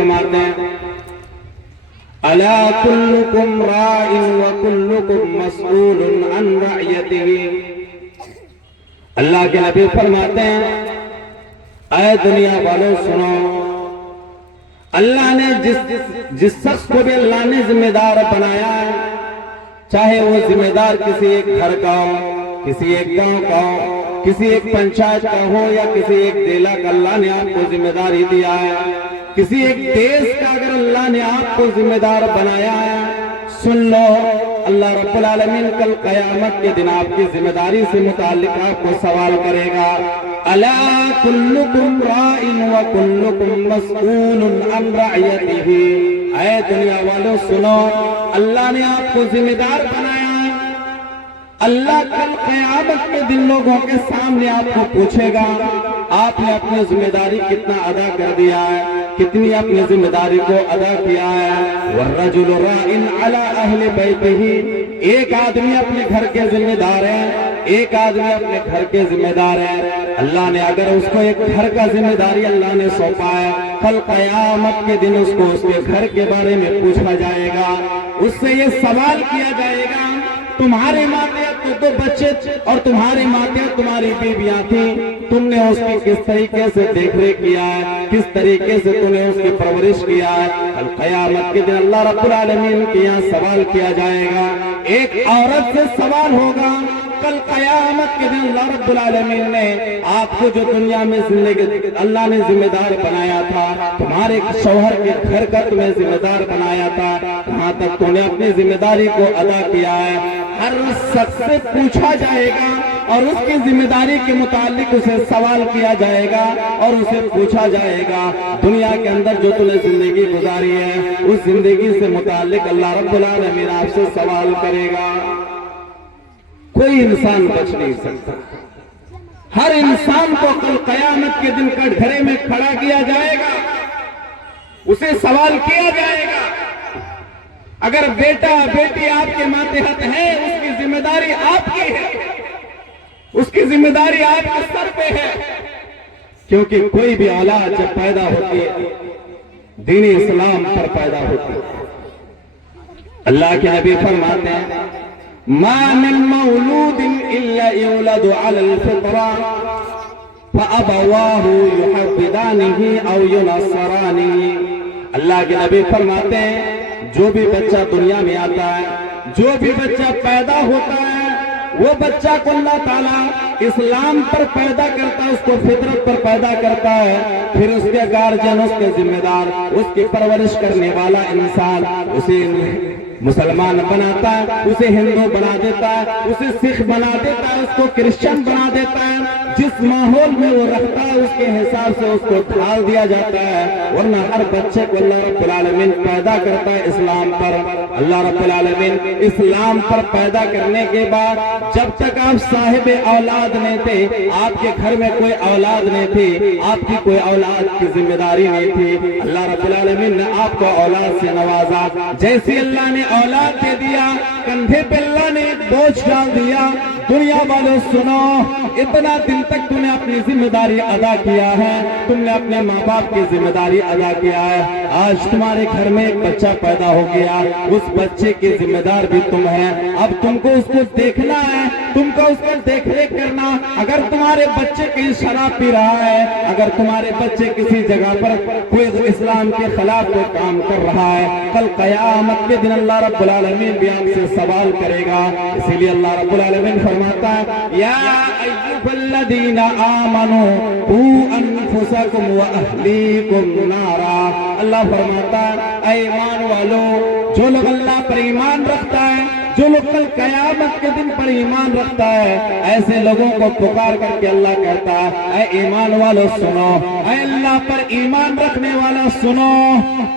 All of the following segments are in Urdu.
فرماتے ہیں الا کلکم راع وکلکم مسئول عن رعیتہ، اللہ کے نبی فرماتے ہیں اے دنیا والوں سنو، اللہ نے جس شخص کو بھی اللہ نے ذمہ دار بنایا ہے، چاہے وہ ذمہ دار کسی ایک گھر کا ہو، کسی ایک گاؤں کا ہو، کسی ایک پنچایت کا ہو، یا کسی ایک ضلع کا اللہ نے آپ کو ذمہ داری دیا ہے، کسی ایک دیش کا اگر اللہ نے آپ کو ذمہ دار بنایا ہے، سن لو اللہ رب العالمین کل قیامت کے دن آپ کی ذمہ داری سے متعلق آپ کو سوال کرے گا الا کلکم راع وکلکم مسئول عن رعیتہ، اے دنیا والوں سنو، اللہ نے آپ کو ذمہ دار بنایا ہے، اللہ کل قیامت کے دن لوگوں کے سامنے آپ کو پوچھے گا آپ نے اپنی ذمہ داری کتنا ادا کر دیا ہے، کتنی اپنی ذمہ داری کو ادا کیا ہے۔ والرجل راع علی اہل بیتہ، ایک آدمی اپنے گھر کے ذمہ دار ہے، ایک آدمی اپنے گھر کے ذمہ دار ہے، اللہ نے اگر اس کو ایک گھر کا ذمہ داری اللہ نے سونپا ہے، کل قیامت کے دن اس کو اس کے گھر کے بارے میں پوچھا جائے گا، اس سے یہ سوال کیا جائے گا تمہارے ماتحت تو 2 بچے اور تمہارے ماتحت تمہاری بیویاں تھیں، تم نے اس کی کس طریقے سے دیکھ ریکھ کیا ہے، کس طریقے سے تم نے اس کی پرورش کیا ہے۔ کل قیامت کے دن اللہ رب العالمین کے یہاں سوال کیا جائے گا، ایک عورت سے سوال ہوگا کل قیامت کے دن اللہ رب العالمین نے آپ کو جو دنیا میں زندگی اللہ نے ذمہ دار بنایا تھا، تمہارے شوہر کے گھر کا تمہیں ذمہ دار بنایا تھا، کہاں تک تم نے اپنی ذمہ داری کو ادا کیا ہے، ہر شخص سے پوچھا جائے گا اور اس کی ذمہ داری کے متعلق اسے سوال کیا جائے گا اور اسے پوچھا جائے گا دنیا کے اندر جو تم نے زندگی گزاری ہے اس زندگی سے متعلق اللہ رب العالمین آپ سے سوال کرے گا۔ کوئی انسان بچ نہیں سکتا، ہر انسان کو کل قیامت کے دن کٹگھرے میں کھڑا کیا جائے گا، اسے سوال کیا جائے گا۔ اگر بیٹا بیٹی آپ کے ماتحت ہے اس کی ذمہ داری آپ کی ہے، اس کی ذمہ داری آپ کے سر پہ ہے، کیونکہ کوئی بھی اولاد جب پیدا ہوتی ہے دین اسلام پر پیدا ہوتی ہے۔ اللہ کے نبی فرماتے ہیں ما من مولود الا يولد على الفطرة فابواه يحودانه او ينصرانه، اللہ کے نبی فرماتے ہیں جو بھی بچہ دنیا میں آتا ہے، جو بھی بچہ پیدا ہوتا ہے، وہ بچہ کو اللہ تعالیٰ اسلام پر پیدا کرتا ہے، اس کو فطرت پر پیدا کرتا ہے، پھر اس کے گارجن، اس کے ذمہ دار، اس کی پرورش کرنے والا انسان اسے مسلمان بناتا ہے، اسے ہندو بنا دیتا ہے، اسے سکھ بنا دیتا ہے، اس کو کرسچن بنا دیتا ہے، جس ماحول میں وہ رہتا ہے اس کے حساب سے اس کو ڈھال دیا جاتا ہے، ورنہ ہر بچے کو اللہ رب العالمین پیدا کرتا ہے اسلام پر۔ اللہ رب العالمین اسلام پر پیدا کرنے کے بعد جب تک آپ صاحب اولاد نہیں تھے، آپ کے گھر میں کوئی اولاد نہیں تھی، آپ کی کوئی اولاد کی ذمہ داری نہیں تھی، اللہ رب العالمین نے آپ کو اولاد سے نوازا، جیسی اللہ نے اولاد دے دیا، کندھے پہ اللہ نے ایک بوجھ ڈال دیا۔ دنیا والوں سنو، اتنا دن تک تم نے اپنی ذمہ داری ادا کیا ہے، تم نے اپنے ماں باپ کی ذمہ داری ادا کیا ہے، آج تمہارے گھر میں ایک بچہ پیدا ہو گیا، اس بچے کی ذمہ دار بھی تم ہے، اب تم کو اس کو دیکھنا ہے، تم کو اس کو دیکھ ریکھ کرنا۔ اگر تمہارے بچے کہیں شراب پی رہا ہے، اگر تمہارے بچے کسی جگہ پر کوئی اسلام کے خلاف کوئی کام کر رہا ہے، کل قیامت کے دن اللہ رب العالمین بھی آپ سے سوال کرے گا۔ اسی لیے اللہ رب العالمین فرماتا ہے یا ایھا الذین آمنوا قوا انفسکم واہلیکم نارا، اللہ فرماتا ہے اے ایمان والو، جو لوگ اللہ پر ایمان رکھتا ہے، جو لوگ کل قیامت کے دن پر ایمان رکھتا ہے، ایسے لوگوں کو پکار کر کے اللہ کہتا ہے اے ایمان والو سنو، اے اللہ پر ایمان رکھنے والا سنو،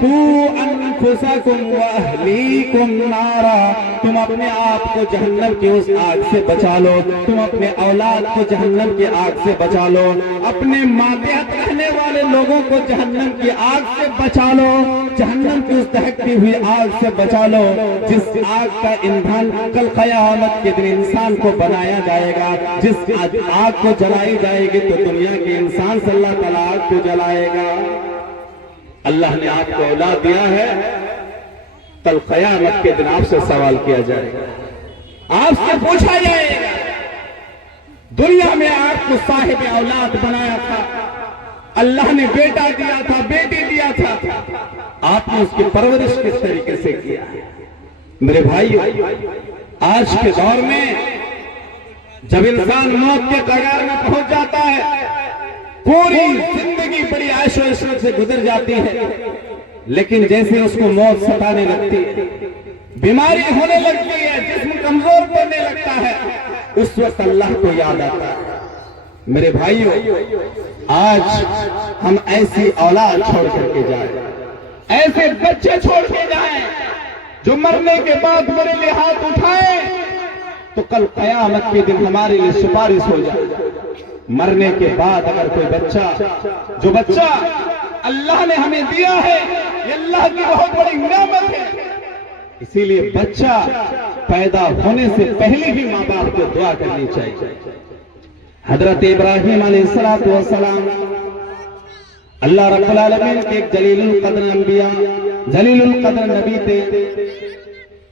قوا انفسکم واہلیکم نارا، تم اپنے آپ کو جہنم کی اس آگ سے بچا لو، تم اپنے اولاد کو جہنم کی آگ سے بچا لو، اپنے ماتحت رہنے والے لوگوں کو جہنم کی آگ سے بچا لو، جہنم کی اس دہکتی ہوئی آگ سے بچا لو جس آگ کا ایندھن کل قیامت کے دن انسان کو بنایا جائے گا، جس آگ کو جلائی جائے گی تو دنیا کے انسان سے اللہ تعالیٰ آگ کو جلائے گا۔ اللہ نے آپ کو اولاد دیا ہے، کل قیامت کے دن آپ سے سوال کیا جائے گا، آپ سے پوچھا جائے گا دنیا میں آپ کو صاحب اولاد بنایا تھا، اللہ نے بیٹا دیا تھا، بیٹی دیا تھا، آپ نے اس کی پرورش کس طریقے سے کیا؟ میرے بھائیو، آج کے دور میں جب انسان موت کے کگار میں پہنچ جاتا ہے، پوری زندگی بڑی عیش و عشرت سے گزر جاتی ہے، لیکن جیسے اس کو موت ستانے لگتی ہے، بیماری ہونے لگتی ہے، جسم کمزور پڑنے لگتا ہے، اس وقت اللہ کو یاد آتا ہے۔ میرے بھائیو، آج ہم ایسی اولاد چھوڑ کر کے جائیں، ایسے بچے چھوڑ کے جائیں جو مرنے کے بعد میرے لیے ہاتھ اٹھائیں تو کل قیامت کے دن ہمارے لیے سفارش ہو جائے۔ مرنے کے بعد اگر کوئی بچہ، جو بچہ اللہ نے ہمیں دیا ہے، یہ اللہ کی بہت بڑی نعمت ہے، اسی لیے بچہ پیدا ہونے سے پہلے ہی ماں باپ کو دعا کرنی چاہیے۔ حضرت ابراہیم علیہ السلام اللہ رب العالمین کے ایک جلیل القدر انبیاء، جلیل القدر نبی تھے،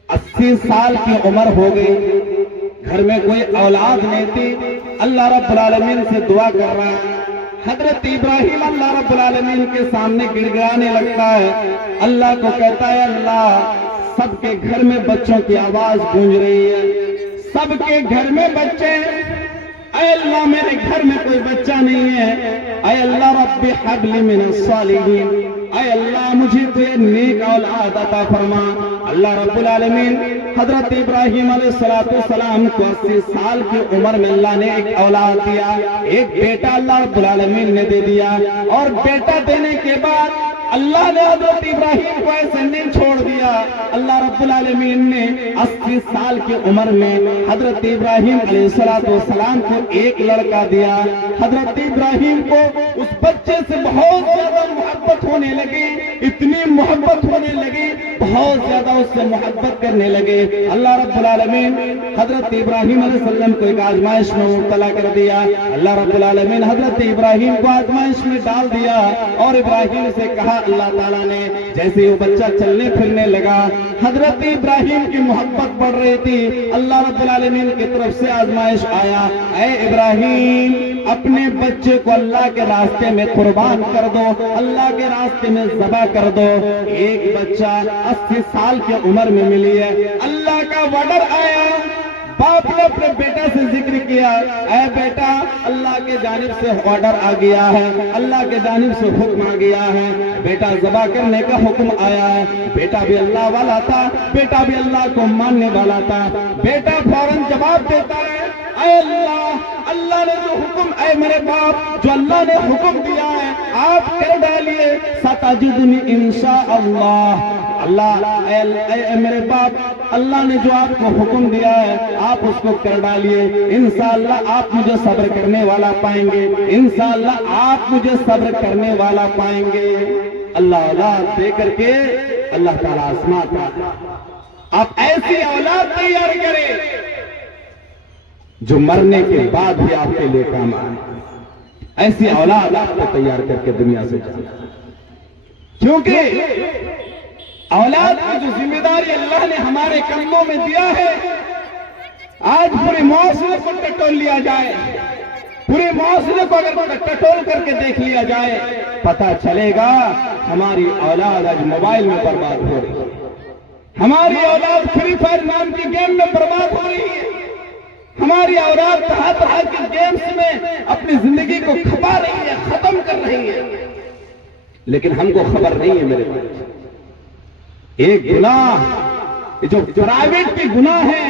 80 سال کی عمر ہو گئی، گھر میں کوئی اولاد نہیں تھی، اللہ رب العالمین سے دعا کر رہا ہے۔ حضرت ابراہیم اللہ رب العالمین کے سامنے گڑ گڑانے لگتا ہے، اللہ کو کہتا ہے اللہ سب کے گھر میں بچوں کی آواز گونج رہی ہے، سب کے گھر میں بچے، اے اللہ میرے گھر میں کوئی بچہ نہیں ہے، اے اللہ رب حب لی من الصالحین، اے اللہ مجھے کوئی نیک اولاد عطا فرما۔ اللہ رب العالمین حضرت ابراہیم علیہ السلام کو 80 سال کی عمر میں اللہ نے ایک اولاد دیا، ایک بیٹا اللہ رب العالمین نے دے دیا، اور بیٹا دینے کے بعد اللہ نے حضرت ابراہیم کو ایسے نہیں چھوڑ دیا، اللہ رب العالمین نے 80 سال کی عمر میں حضرت ابراہیم علیہ السلام کو ایک لڑکا دیا۔ حضرت ابراہیم کو اس بچے سے بہت زیادہ محبت ہونے لگی، اتنی محبت ہونے لگی، بہت زیادہ اس سے محبت کرنے لگے۔ اللہ رب العالمین حضرت ابراہیم علیہ السلام کو ایک آزمائش میں مبتلا کر دیا، اللہ رب العالمین حضرت ابراہیم کو آزمائش میں ڈال دیا، اور ابراہیم سے کہا اللہ تعالیٰ نے، جیسے وہ بچہ چلنے پھرنے لگا، حضرت ابراہیم کی محبت بڑھ رہی تھی، اللہ رب العالمین کی طرف سے آزمائش آیا، اے ابراہیم اپنے بچے کو اللہ کے راستے میں قربان کر دو، اللہ کے راستے میں ذبح کر دو۔ ایک بچہ 80 سال کی عمر میں ملی ہے، اللہ کا وعدہ آیا، باپ نے اپنے بیٹا سے ذکر کیا، اے بیٹا اللہ کے جانب سے آرڈر آ گیا ہے، اللہ کے جانب سے حکم آ گیا ہے، بیٹا ذبح کرنے کا حکم آیا ہے۔ بیٹا بھی اللہ والا تھا، بیٹا بھی اللہ کو ماننے والا تھا، بیٹا فوراً جواب دیتا ہے، اے اللہ نے جو حکم، اے میرے باپ جو اللہ نے حکم دیا ہے آپ کر ڈالیے، ستجدنی انشاءاللہ، اے میرے باپ اللہ نے جو آپ کو حکم دیا ہے آپ اس کو کر ڈالیے، انشاءاللہ آپ مجھے صبر کرنے والا پائیں گے، انشاءاللہ آپ مجھے صبر کرنے والا پائیں گے۔ اللہ اولاد دے کر کے اللہ تعالیٰ آسمان پر آپ ایسی اولاد تیار کریں جو مرنے کے بعد بھی آپ کے لیے کام آئے، ایسی اولاد آپ کو تیار کر کے دنیا سے جانا، کیونکہ اولاد کی جو ذمہ داری اللہ نے ہمارے کندھوں میں دیا ہے، آج پورے معاشرے کو ٹٹول لیا جائے، پورے معاشرے کو اگر ٹٹول کر کے دیکھ لیا جائے، پتہ چلے گا ہماری اولاد آج موبائل میں برباد ہو رہی ہے، ہماری اولاد فری فائر نام کی گیم میں برباد ہو رہی ہے، ہماری اولاد طرح طرح کے گیمز میں اپنی زندگی کو کھپا رہی ہے، ختم کر رہی ہے، لیکن ہم کو خبر نہیں ہے۔ میرے بھائی، ایک گناہ جو پرائیویٹ کی گناہ ہے،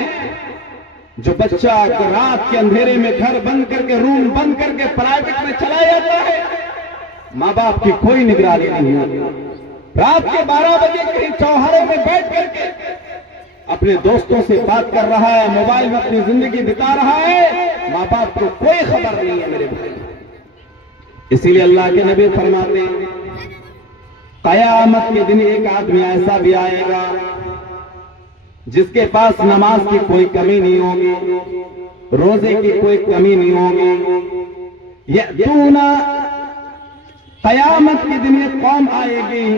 جو بچہ رات کے اندھیرے میں گھر بند کر کے، روم بند کر کے پرائیویٹ میں چلا جاتا ہے، ماں باپ کی کوئی نگرانی نہیں ہوتی، رات کے 12 بجے کہیں چوہارے میں بیٹھ کر کے اپنے دوستوں سے بات کر رہا ہے، موبائل میں اپنی زندگی بتا رہا ہے، ماں باپ کو کوئی خبر نہیں ہے۔ میرے بھائی، اسی لیے اللہ کے نبی فرماتے ہیں قیامت کے دن ایک آدمی ایسا بھی آئے گا جس کے پاس نماز کی کوئی کمی نہیں ہوگی، روزے کی کوئی کمی نہیں ہوگی، یأتون قیامت کے دن یہ قوم آئے گی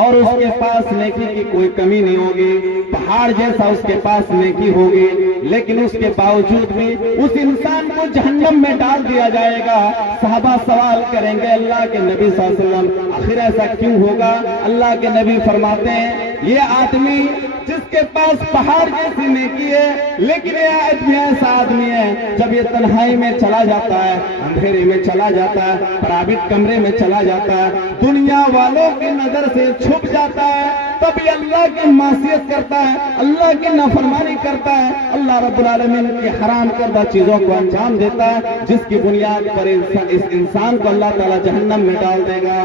اور اس کے پاس نیکی کی کوئی کمی نہیں ہوگی، پہاڑ جیسا اس کے پاس نیکی ہوگی، لیکن اس کے باوجود بھی اس انسان کو جہنم میں ڈال دیا جائے گا۔ صحابہ سوال کریں گے اللہ کے نبی صلی اللہ علیہ وسلم آخر ایسا کیوں ہوگا؟ اللہ کے نبی فرماتے ہیں یہ آدمی جس کے پاس پہاڑ جیسی نیکی ہے، لیکن یہ آدمی ایسا آدمی ہے جب یہ تنہائی میں چلا جاتا ہے، اندھیرے میں چلا جاتا ہے، پرائیویٹ کمرے میں چلا جاتا ہے، دنیا والوں کی نظر سے چھپ جاتا ہے، تب یہ اللہ کی معصیت کرتا ہے، اللہ کی نافرمانی کرتا ہے، اللہ رب العالمین کی حرام کردہ چیزوں کو انجام دیتا ہے، جس کی بنیاد پر اس انسان کو اللہ تعالی جہنم میں ڈال دے گا۔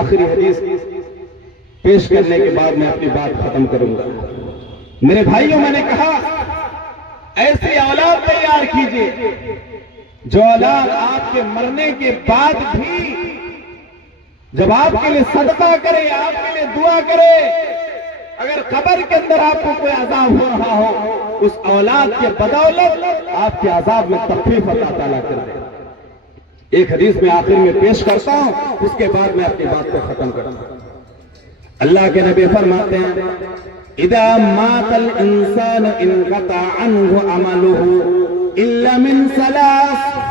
آخری حدیث پیش کرنے کے بعد میں اپنی بات ختم کروں گا۔ میرے بھائیوں، میں نے کہا ایسی اولاد تیار کیجئے جو اولاد آپ کے مرنے کے بعد بھی جب آپ کے لیے صدقہ کرے، آپ کے لیے دعا کرے، اگر قبر کے اندر آپ کو کوئی عذاب ہو رہا ہو، اس اولاد کے بدولت آپ کے عذاب میں تخفیف اللہ تعالیٰ کر دے۔ ایک حدیث میں آخر میں پیش کرتا ہوں، اس کے بعد میں اپنی بات کو ختم کرتا ہوں۔ اللہ کے نبی فرماتے ہیں اذا مات الانسان انقطع عنه عمله الا من ثلاث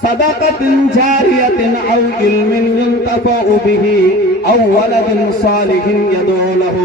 صدقة جارية او علم ينتفع به او ولد صالح يدعو له۔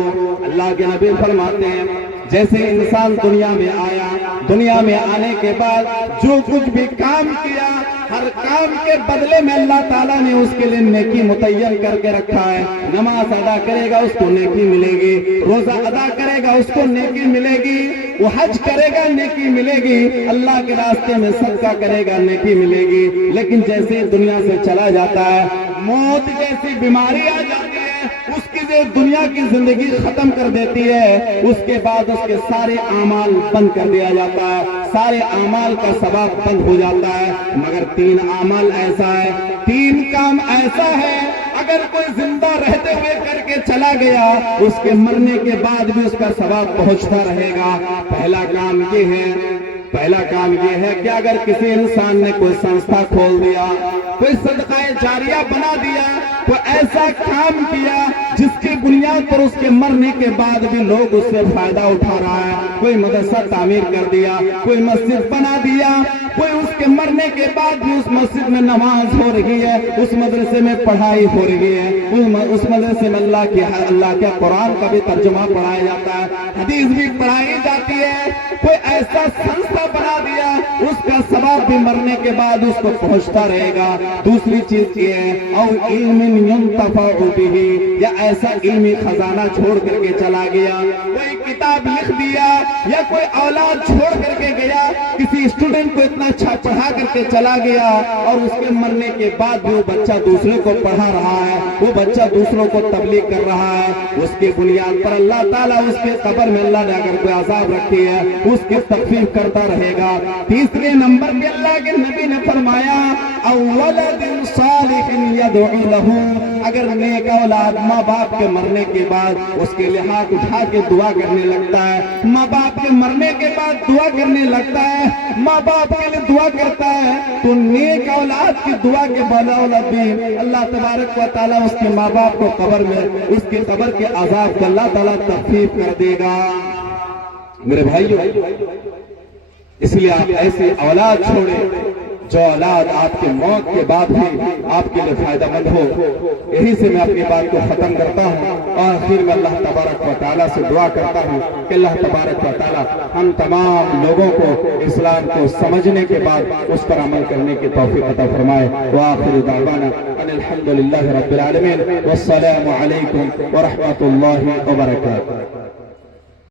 اللہ کے نبی فرماتے ہیں جیسے انسان دنیا میں آیا، دنیا میں آنے کے بعد جو کچھ بھی کام کیا، ہر کام کے بدلے میں اللہ تعالیٰ نے اس کے لیے نیکی متعین کر کے رکھا ہے۔ نماز ادا کرے گا اس کو نیکی ملے گی، روزہ ادا کرے گا اس کو نیکی ملے گی، وہ حج کرے گا نیکی ملے گی، اللہ کے راستے میں صدقہ کرے گا نیکی ملے گی۔ لیکن جیسے ہی دنیا سے چلا جاتا ہے، موت جیسی بیماری آ جاتی ہے، اس کی جو دنیا کی زندگی ختم کر دیتی ہے، اس کے بعد اس کے سارے اعمال بند کر دیا جاتا ہے، سارے اعمال کا ثواب بند ہو جاتا ہے، مگر 3 اعمال ایسا ہے، 3 کام ایسا ہے اگر کوئی زندہ رہتے ہوئے کر کے چلا گیا، اس کے مرنے کے بعد بھی اس کا ثواب پہنچتا رہے گا۔ پہلا کام یہ ہے کہ اگر کسی انسان نے کوئی سنستھا کھول دیا، کوئی صدقہ جاریہ بنا دیا، کوئی ایسا کام کیا جس کی بنیاد پر اس کے مرنے کے بعد بھی لوگ اس سے فائدہ اٹھا رہا ہے، کوئی مدرسہ تعمیر کر دیا، کوئی مسجد بنا دیا، کوئی اس کے مرنے کے بعد بھی اس مسجد میں نماز ہو رہی ہے، اس مدرسے میں پڑھائی ہو رہی ہے، اس مدرسے میں اللہ کے قرآن کا بھی ترجمہ پڑھایا جاتا ہے، حدیث بھی پڑھائی جاتی ہے، کوئی ایسا سنستھا بنا دیا، اس کا ثواب بھی مرنے کے بعد اس کو پہنچتا رہے گا۔ دوسری چیز یہ ہے او علم ينتفع به، یا ایسا علمی خزانہ چھوڑ کر کے چلا گیا، کوئی کتاب لکھ دیا یا کوئی اولاد چھوڑ کر کے گیا، کسی اسٹوڈنٹ کو اتنا اچھا پڑھا کر کے چلا گیا اور اس کے مرنے کے بعد بھی وہ بچہ دوسرے کو پڑھا رہا ہے، وہ بچہ دوسروں کو تبلیغ کر رہا ہے، اس کی بنیاد پر اللہ تعالیٰ اس کے قبر میں اللہ نے اگر کوئی عذاب رکھی ہے اس کی تخفیف کرتا رہے گا۔ تیسرے نمبر پہ اللہ کے نبی نے فرمایا اولاد صالح يدعو له، اگر نیک اولاد ماں باپ کے مرنے کے بعد اس کے لیے ہاتھ اٹھا کے دعا کرنے لگتا ہے، ماں باپ کے مرنے کے بعد دعا کرنے لگتا ہے، ماں باپ کے لیے دعا کرتا ہے، تو نیک اولاد کی دعا کے بدولت بھی اللہ تبارک و تعالیٰ اس کے ماں باپ کو قبر میں اس کی قبر کے عذاب کو اللہ تعالیٰ تخفیف کر دے گا۔ میرے بھائیو، اس لیے آپ ایسی اولاد چھوڑیں جو اولاد آپ کے موت کے بعد بھی آپ کے لیے فائدہ مند ہو۔ یہی سے میں اپنی بات کو ختم کرتا ہوں اور آخر میں اللہ تبارک و تعالیٰ سے دعا کرتا ہوں کہ اللہ تبارک و تعالیٰ ہم تمام لوگوں کو اسلام کو سمجھنے کے بعد اس پر عمل کرنے کی توفیق عطا فرمائے۔ وآخر دعوانا ان الحمد للہ رب العالمین والسلام علیکم ورحمۃ اللہ وبرکاتہ۔